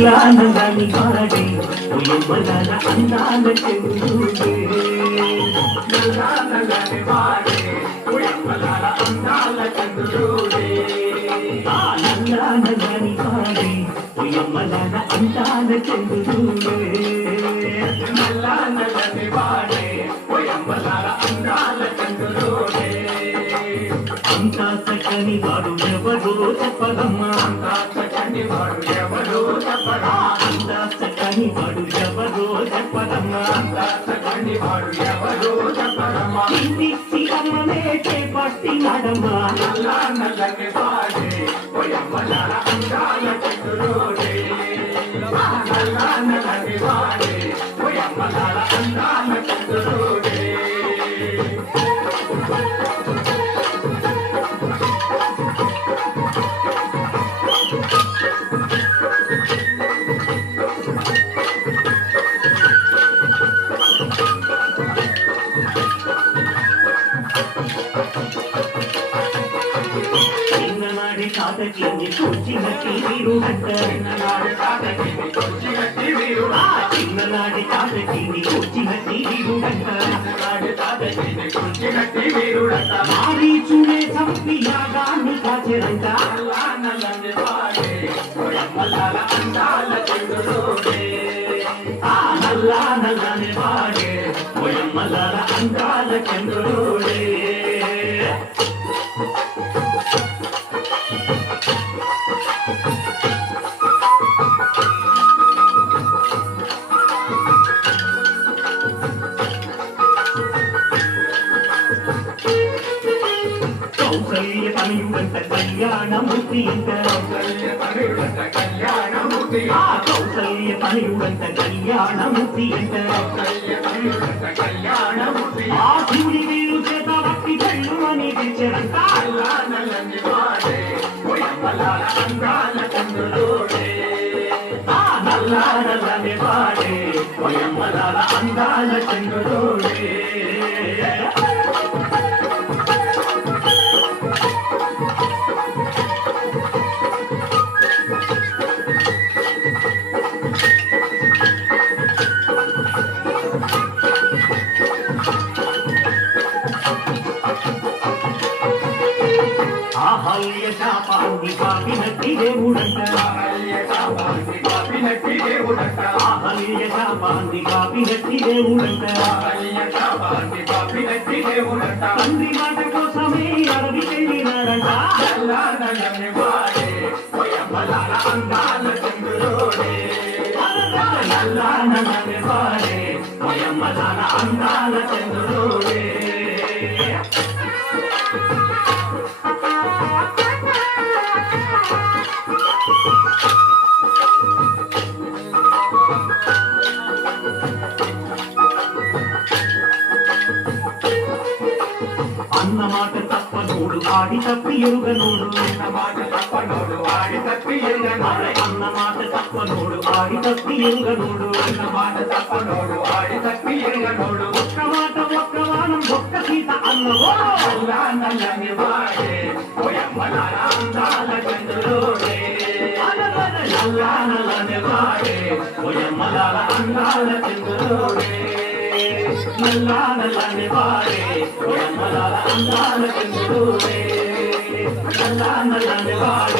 నల్లా నల్లని వాడే ఉయ్యమ్మలాల అందాల చెవులుడే నల్లా నల్లని వాడే ఉయ్యమ్మలాల అందాల చెవులుడే నల్లా నల్లని వాడే ఉయ్యమ్మలాల అందాల చెవులుడే నల్లా నల్లని వాడే ఉయ్యమ్మలాల అందాల చెవులుడే అంతా చక్కని వాడు ఎవరో చెప్పదమ్మా అంతా చక్కని వాడు ఎవరో చెప్పరా అంతా చక్కని వాడు ఎవరో చెప్పదమ్మా అంతా చక్కని వాడు ఎవరో చెప్పదమ్మా ఇంటి సీతమ్మనే చేపట్టినాడమ్మా నల్లా నల్లని వాడే ఓయమ్మలాల అందాల చెట్టులోడే నల్లా నల్లని వాడే ఓయమ్మలాల అందాల చెట్టులోడే తాతకిని కూర్చినట్టి వీరుడంట చిన్ననాడి తాతకిని కూర్చినట్టి వీరుడంట మారీచునే చంపి యాగాన్ని కాచెరంట నల్లని వాడే ఓయమ్మలాల అందాల చెవులోడే నల్లా నల్లని వాడే ఓయమ్మలాల అందాల చెవులోడే కౌసల్య తనయుడంట కళ్యాణమూర్తి అంట కౌసల్య తనయుడంట కళ్యాణమూర్తి ఆ శివుడి వీరు చేత భక్తి చెల్లు అని పిలిచారంట నల్లని వాడే ఓయమ్మలాల అందాల చంద్రులోడే నల్లా నల్లని వాడే ఓయమ్మలాల అందాల చంద్రులోడే ఆహల్య శాపాన్ని పాపినట్టి దేవుడంట ఆహల్య శాపాన్ని పాపినట్టి దేవుడంట తండ్రి మాట కోసమే అడవికెళ్ళినాడంట నల్లా నల్లని వాడే ఓయమ్మలాల అందాల చంద్రులోడే నల్లా నల్లని వాడే ఓయమ్మలాల అందాల చంద్రులోడే అన్నమాట తప్పనోడు ఆడి తప్పి ఎరుగనోడు అన్నమాట తప్పనోడు ఆడి తప్పి ఎరుగనోడు అన్నమాట తప్పనోడు ఆడి తప్పి ఎరుగనోడు అన్నమాట తప్పనోడు ఆడి తప్పి ఎరుగనోడు ఒక్క మాట ఒక్క వానం ఒక్క సీత అన్నవో నల్లా నల్లని వాడే ఓయమ్మలాల అందాల చంద్రులోడే నల్లా నల్లని వాడే ఓయమ్మలాల అందాల చంద్రులోడే నల్లా నల్లని వాడే ఓయమ్మలాల అందాల చంద్రులోడే నల్లా నల్లని వాడే